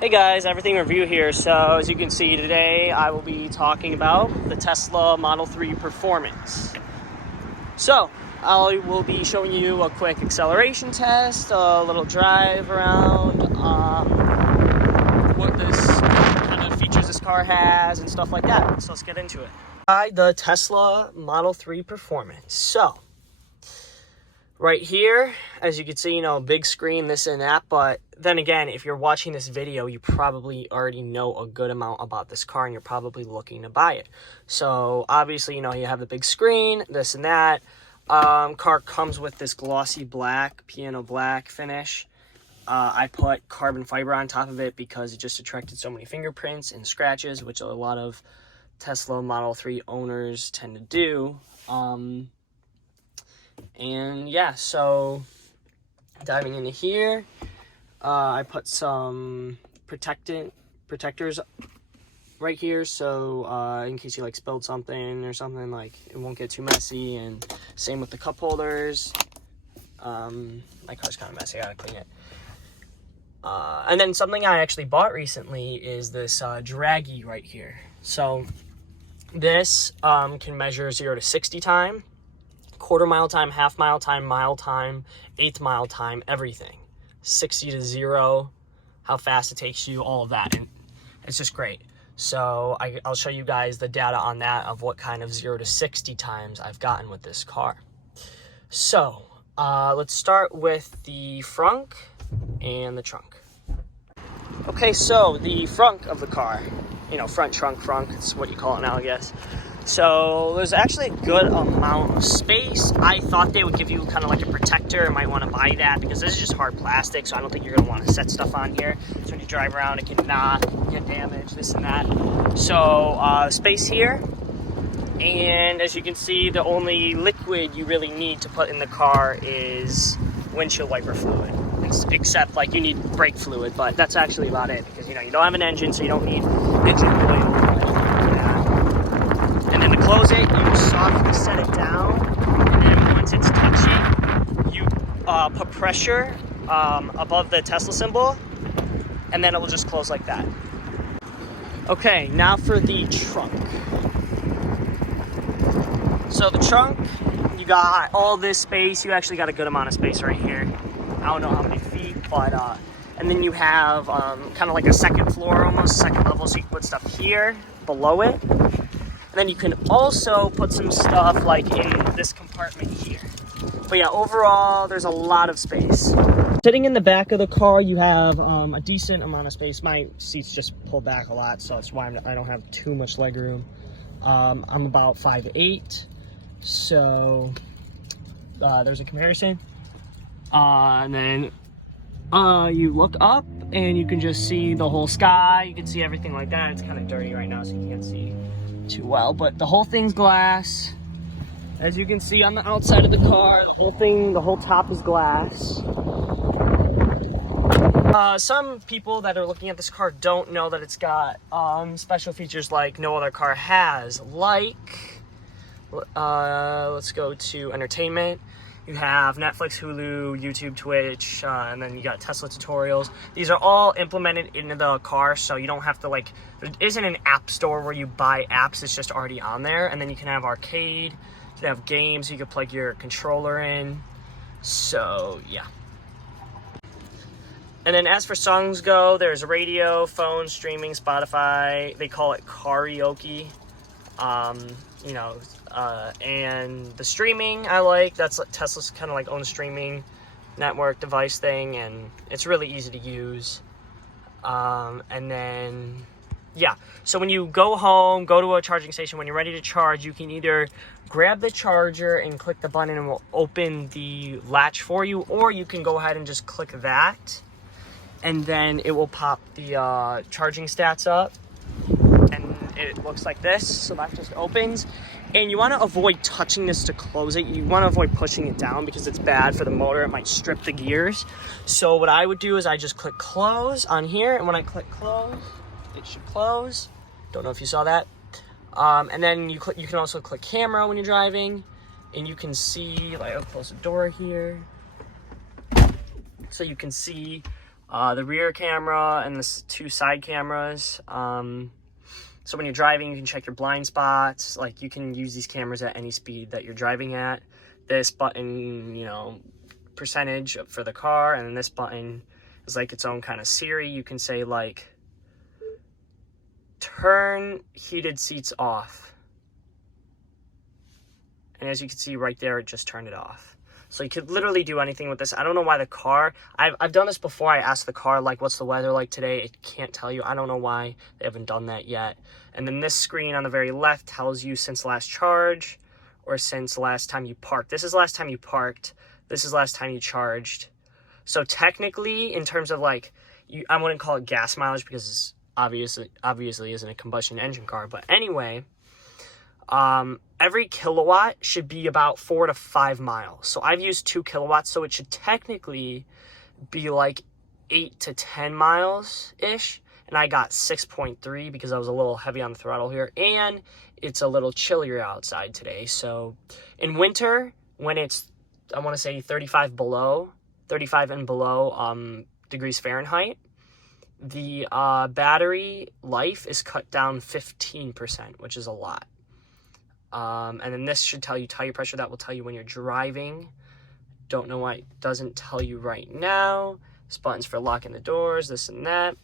Hey guys, everything review here. So as you can see today, I will be talking about the Tesla Model 3 Performance. So I will be showing you a quick acceleration test, a little drive around, what kind of features this car has and stuff like that. So let's get into it. The Tesla Model 3 Performance. So right here, as you can see, big screen, this and that, but then again, if you're watching this video, you probably already know a good amount about this car and you're probably looking to buy it. So obviously, you have the big screen, this and that. Car comes with this glossy black, piano black finish. I put carbon fiber on top of it because it just attracted so many fingerprints and scratches, which a lot of Tesla Model 3 owners tend to do. And yeah, so diving into here, I put some protectors right here, so in case you spilled something or something, it won't get too messy. And same with the cup holders. My car's kind of messy, I gotta clean it. And then something I actually bought recently is this Dragy right here. So this can measure 0 to 60 time, quarter mile time, half mile time, eighth mile time, everything. 60 to 0, how fast it takes you, all of that. And it's just great. So I'll show you guys the data on that of what kind of 0 to 60 times I've gotten with this car. So let's start with the frunk and the trunk. Okay, so the frunk of the car, front trunk, frunk, it's what you call it now, I guess. So there's actually a good amount of space. I thought they would give you kind of like a protector. I might want to buy that because this is just hard plastic, so I don't think you're going to want to set stuff on here. So when you drive around, it can not get damaged, this and that. So space here. And as you can see, the only liquid you really need to put in the car is windshield wiper fluid. Except you need brake fluid, but that's actually about it because you don't have an engine, so you don't need engine oil. And then to close it, you softly set it down, and then once it's touching, you put pressure above the Tesla symbol, and then it will just close like that. Okay, now for the trunk. So the trunk, you got all this space. You actually got a good amount of space right here. I don't know how many feet, but and then you have kind of like a second floor, almost second level, so you can put stuff here below it. And then you can also put some stuff in this compartment here. But yeah, overall, there's a lot of space. Sitting in the back of the car, you have a decent amount of space. My seats just pull back a lot, so that's why I don't have too much leg room. I'm about 5'8", so there's a comparison. And then you look up and you can just see the whole sky. You can see everything like that. It's kind of dirty right now, so you can't see too well, but the whole thing's glass. As you can see on the outside of the car, the whole top is glass. Some people that are looking at this car don't know that it's got special features like no other car has. Let's go to entertainment. You have Netflix, Hulu, YouTube, Twitch, and then you got Tesla tutorials. These are all implemented into the car, so you don't have to there isn't an app store where you buy apps, it's just already on there. And then you can have arcade, you can have games, you can plug your controller in. So, yeah. And then as for songs go, there's radio, phone, streaming, Spotify. They call it karaoke. And the streaming I like. That's Tesla's kind of own streaming network device thing, and it's really easy to use. And then, yeah. So when you go home, go to a charging station, when you're ready to charge, you can either grab the charger and click the button and it will open the latch for you, or you can go ahead and just click that, and then it will pop the charging stats up, and it looks like this. So that just opens, and you want to avoid touching this to close it. You want to avoid pushing it down because it's bad for the motor. It might strip the gears. So what I would do is I just click close on here, and when I click close, it should close. Don't know if you saw that. And then you can also click camera when you're driving, and you can see, like, I'll close the door here. So you can see the rear camera and the 2 side cameras. So when you're driving, you can check your blind spots. Like, you can use these cameras at any speed that you're driving at. This button, you know, percentage for the car, and then this button is like its own kind of Siri. You can say, like, turn heated seats off. And as you can see right there, it just turned it off. So you could literally do anything with this. I don't know why the car, I've done this before. I asked the car, like, what's the weather like today? It can't tell you. I don't know why they haven't done that yet. And then this screen on the very left tells you since last charge or since last time you parked. This is last time you parked. This is last time you charged. So technically, in terms of, like, I wouldn't call it gas mileage because it's obviously isn't a combustion engine car. But anyway, every kilowatt should be about 4 to 5 miles. So I've used 2 kilowatts, so it should technically be like 8 to 10 miles-ish. And I got 6.3 because I was a little heavy on the throttle here. And it's a little chillier outside today. So in winter, when it's, I want to say 35 and below degrees Fahrenheit, the battery life is cut down 15%, which is a lot. And then this should tell you tire pressure. That will tell you when you're driving. Don't know why it doesn't tell you right now. This button's for locking the doors, this and that.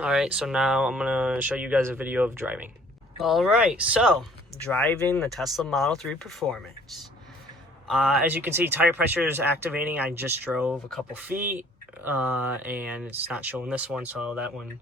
All right, so now I'm gonna show you guys a video of driving. All right, so driving the Tesla Model 3 Performance. As you can see, tire pressure is activating. I just drove a couple feet, and it's not showing this one, so that one,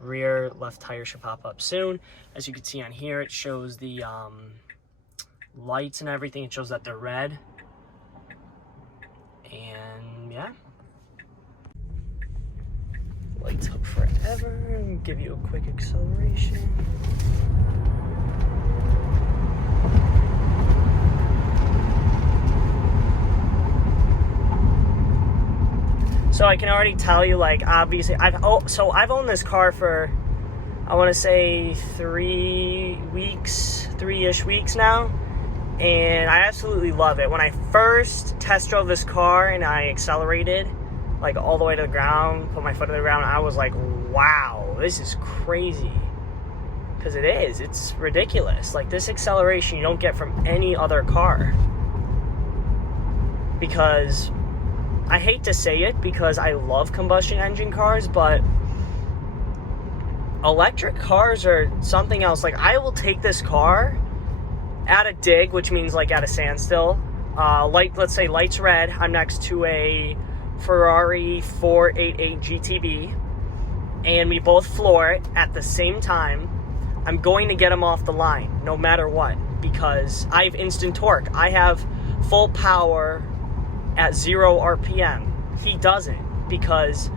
rear left tire should pop up soon. As you can see on here, it shows the lights and everything. It shows that they're red. And yeah. Lights up forever. Give you a quick acceleration. So I can already tell you, like, obviously, I've owned this car for, I want to say 3-ish weeks now, and I absolutely love it. When I first test drove this car and I accelerated, like, all the way to the ground, put my foot to the ground, I was like, wow, this is crazy. Because it is. It's ridiculous. Like, this acceleration you don't get from any other car. Because I hate to say it because I love combustion engine cars, but electric cars are something else. Like, I will take this car at a dig, which means, like, at a standstill. Let's say light's red. I'm next to a Ferrari 488 GTB, and we both floor it at the same time. I'm going to get him off the line, no matter what, because I have instant torque. I have full power at 0 RPM. He doesn't, because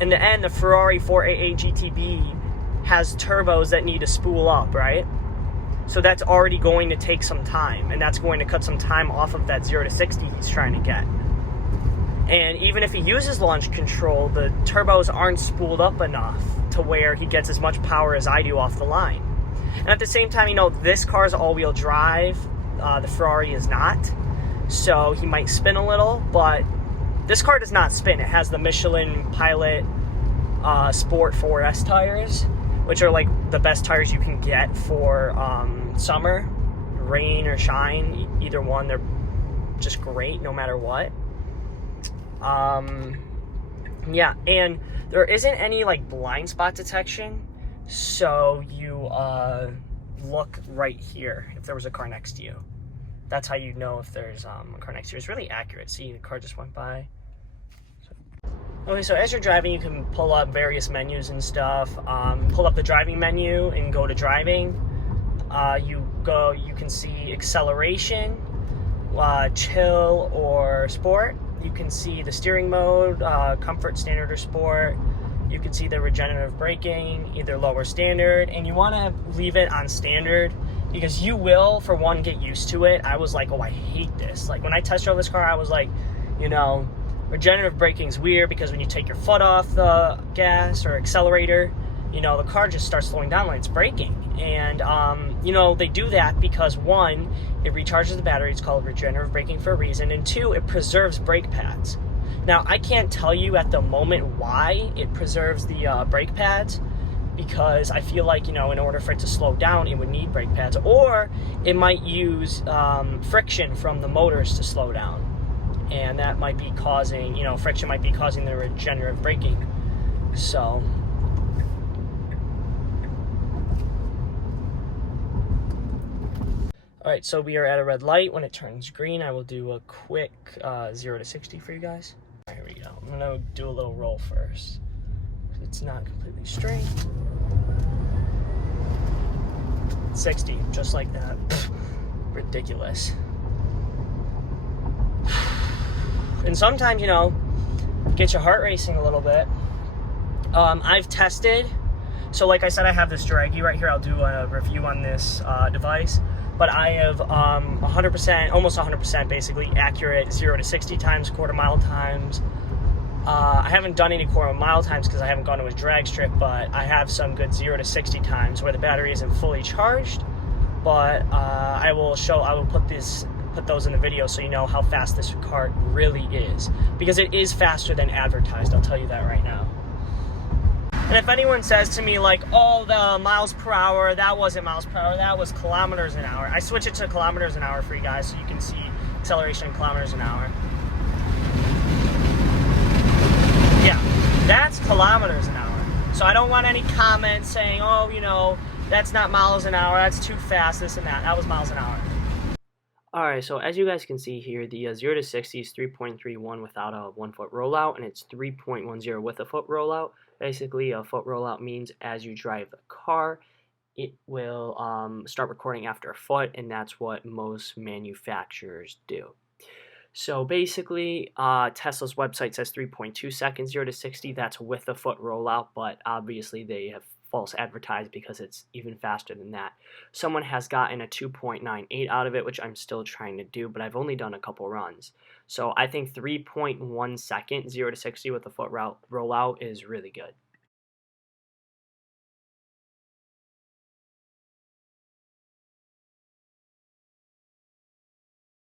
in the end, the Ferrari 488 GTB has turbos that need to spool up, right? So that's already going to take some time, and that's going to cut some time off of that 0 to 60 he's trying to get. And even if he uses launch control, the turbos aren't spooled up enough to where he gets as much power as I do off the line. And at the same time, you know, this car's all-wheel drive. The Ferrari is not. So he might spin a little, but this car does not spin. It has the Michelin Pilot Sport 4S tires, which are like the best tires you can get for summer, rain or shine, either one. They're just great no matter what. Yeah, and there isn't any like blind spot detection, so you look right here if there was a car next to you. That's how you know if there's a car next to you. It's really accurate. See, the car just went by. So. Okay, so as you're driving, you can pull up various menus and stuff. Pull up the driving menu and go to driving. You can see acceleration, chill, or sport. You can see the steering mode, comfort, standard, or sport. You can see the regenerative braking, either low or standard, and you want to leave it on standard because you will, for one, get used to it. I was like, oh, I hate this. Like when I test drove this car, I was like, you know, regenerative braking is weird because when you take your foot off the gas or accelerator, you know, the car just starts slowing down when it's braking. And, you know, they do that because, one, it recharges the battery. It's called regenerative braking for a reason. And two, it preserves brake pads. Now, I can't tell you at the moment why it preserves the brake pads, because I feel like, you know, in order for it to slow down, it would need brake pads. Or it might use friction from the motors to slow down. And that might be causing, you know, friction might be causing the regenerative braking. So... Alright, so we are at a red light. When it turns green, I will do a quick 0 to 60 for you guys. Here we go. I'm going to do a little roll first. It's not completely straight. 60, just like that. Ridiculous. And sometimes, you know, get your heart racing a little bit. I've tested. So like I said, I have this Dragy right here. I'll do a review on this device. But I have 100%, almost 100% basically accurate 0 to 60 times, quarter mile times. I haven't done any quarter mile times because I haven't gone to a drag strip, but I have some good 0 to 60 times where the battery isn't fully charged. But I will put those in the video so you know how fast this car really is. Because it is faster than advertised, I'll tell you that right now. And if anyone says to me like, oh, the miles per hour, that wasn't miles per hour, that was kilometers an hour. I switch it to kilometers an hour for you guys so you can see acceleration in kilometers an hour. Yeah, that's kilometers an hour. So I don't want any comments saying, oh, you know, that's not miles an hour, that's too fast, this and that. That was miles an hour. Alright, so as you guys can see here, the 0 to 60 is 3.31 without a 1 foot rollout, and it's 3.10 with a foot rollout. Basically, a foot rollout means as you drive the car, it will start recording after a foot, and that's what most manufacturers do. So basically, Tesla's website says 3.2 seconds, 0 to 60. That's with a foot rollout, but obviously they have false advertised because it's even faster than that. Someone has gotten a 2.98 out of it, which I'm still trying to do, but I've only done a couple runs. So I think 3.1 seconds, 0 to 60 with a foot rollout is really good.